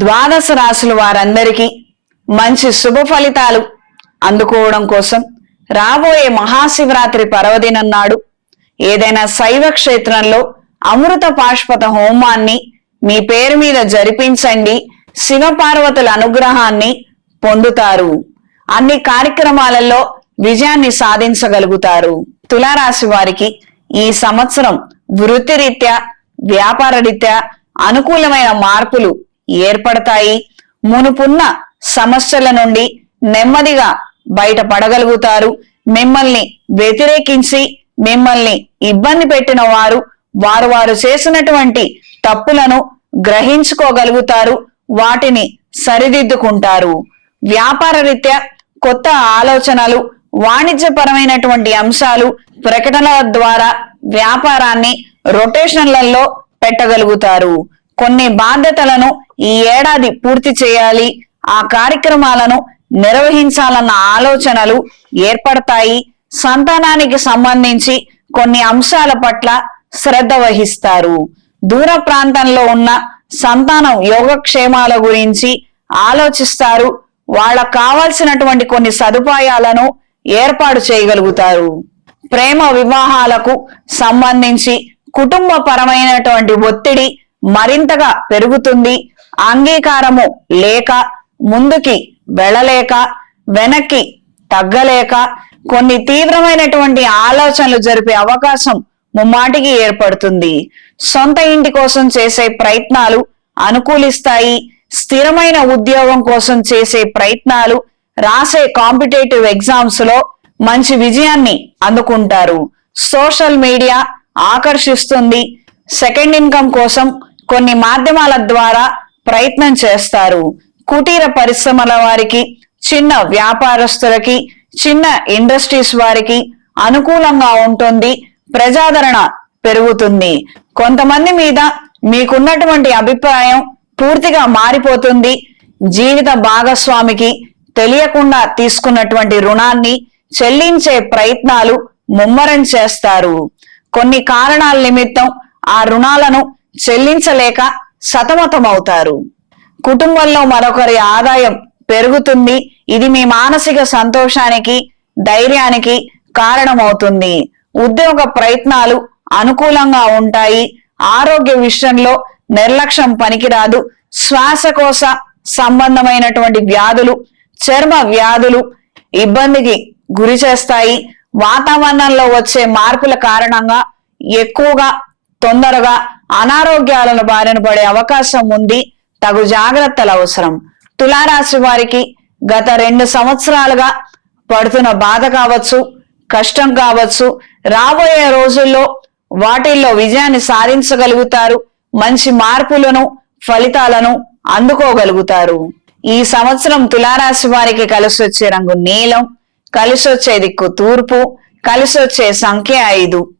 ద్వాదశ రాశుల వారందరికీ మంచి శుభ ఫలితాలు అందుకోవడం కోసం రాబోయే మహాశివరాత్రి పర్వదినం నాడు ఏదైనా శైవ క్షేత్రంలో అమృత పాష్పత హోమాన్ని మీ పేరు మీద జరిపించండి. శివపార్వతుల అనుగ్రహాన్ని పొందుతారు. అన్ని కార్యక్రమాలలో విజయాన్ని సాధించగలుగుతారు. తులారాశి వారికి ఈ సంవత్సరం వృత్తిరీత్యా వ్యాపార రీత్యా అనుకూలమైన మార్పులు ఏర్పడతాయి. మునుపున్న సమస్యల నుండి నెమ్మదిగా బయటపడగలుగుతారు. మిమ్మల్ని వ్యతిరేకించి మిమ్మల్ని ఇబ్బంది పెట్టిన వారు వారు వారు చేసినటువంటి తప్పులను గ్రహించుకోగలుగుతారు. వాటిని సరిదిద్దుకుంటారు. వ్యాపార రీత్యా కొత్త ఆలోచనలు వాణిజ్యపరమైనటువంటి అంశాలు ప్రకటనల ద్వారా వ్యాపారాన్ని రొటేషన్లలో పెట్టగలుగుతారు. కొన్ని బాధ్యతలను ఈ ఏడాది పూర్తి చేయాలి. ఆ కార్యక్రమాలను నిర్వహించాలన్న ఆలోచనలు ఏర్పడతాయి. సంతానానికి సంబంధించి కొన్ని అంశాల పట్ల శ్రద్ధ వహిస్తారు. దూర ప్రాంతంలో ఉన్న సంతానం యోగక్షేమాల గురించి ఆలోచిస్తారు. వాళ్ళకు కావాల్సినటువంటి కొన్ని సదుపాయాలను ఏర్పాటు చేయగలుగుతారు. ప్రేమ వివాహాలకు సంబంధించి కుటుంబ పరమైనటువంటి ఒత్తిడి మరింతగా పెరుగుతుంది. అంగీకారము లేక ముందుకి వెళ్ళలేక వెనక్కి తగ్గలేక కొన్ని తీవ్రమైనటువంటి ఆలోచనలు జరిపే అవకాశం ముమ్మాటికి ఏర్పడుతుంది. సొంత ఇంటి కోసం చేసే ప్రయత్నాలు అనుకూలిస్తాయి. స్థిరమైన ఉద్యోగం కోసం చేసే ప్రయత్నాలు రాసే కాంపిటేటివ్ ఎగ్జామ్స్లో మంచి విజయాన్ని అందుకుంటారు. సోషల్ మీడియా ఆకర్షిస్తుంది. సెకండ్ ఇన్కమ్ కోసం కొన్ని మాధ్యమాల ద్వారా ప్రయత్నం చేస్తారు. కుటీర పరిశ్రమల వారికి చిన్న వ్యాపారస్తులకి చిన్న ఇండస్ట్రీస్ వారికి అనుకూలంగా ఉంటుంది ప్రజాదరణ పెరుగుతుంది. కొంతమంది మీద మీకున్నటువంటి అభిప్రాయం పూర్తిగా మారిపోతుంది. జీవిత భాగస్వామికి తెలియకుండా తీసుకున్నటువంటి రుణాన్ని చెల్లించే ప్రయత్నాలు ముమ్మరం చేస్తారు. కొన్ని కారణాల నిమిత్తం ఆ రుణాలను చెల్లించలేక సతమతమవుతారు. కుటుంబంలో మరొకరి ఆదాయం పెరుగుతుంది. ఇది మీ మానసిక సంతోషానికి ధైర్యానికి కారణమవుతుంది. ఉద్యోగ ప్రయత్నాలు అనుకూలంగా ఉంటాయి. ఆరోగ్య విషయంలో నిర్లక్ష్యం పనికిరాదు. శ్వాసకోశ సంబంధమైనటువంటి వ్యాధులు చర్మ వ్యాధులు ఇబ్బందికి గురి చేస్తాయి. వాతావరణంలో వచ్చే మార్పుల కారణంగా ఎక్కువగా తొందరగా అనారోగ్యాలను బారిన పడే అవకాశం ఉంది. తగు జాగ్రత్తలు అవసరం. తులారాశి వారికి గత రెండు సంవత్సరాలుగా పడుతున్న బాధ కావచ్చు కష్టం కావచ్చు. రాబోయే రోజుల్లో వాటిల్లో విజయాన్ని సాధించగలుగుతారు. మంచి మార్పులను ఫలితాలను అందుకోగలుగుతారు. ఈ సంవత్సరం తులారాశి వారికి కలిసి వచ్చే రంగు నీలం కలిసి వచ్చే దిక్కు తూర్పు కలిసి వచ్చే సంఖ్య ఐదు.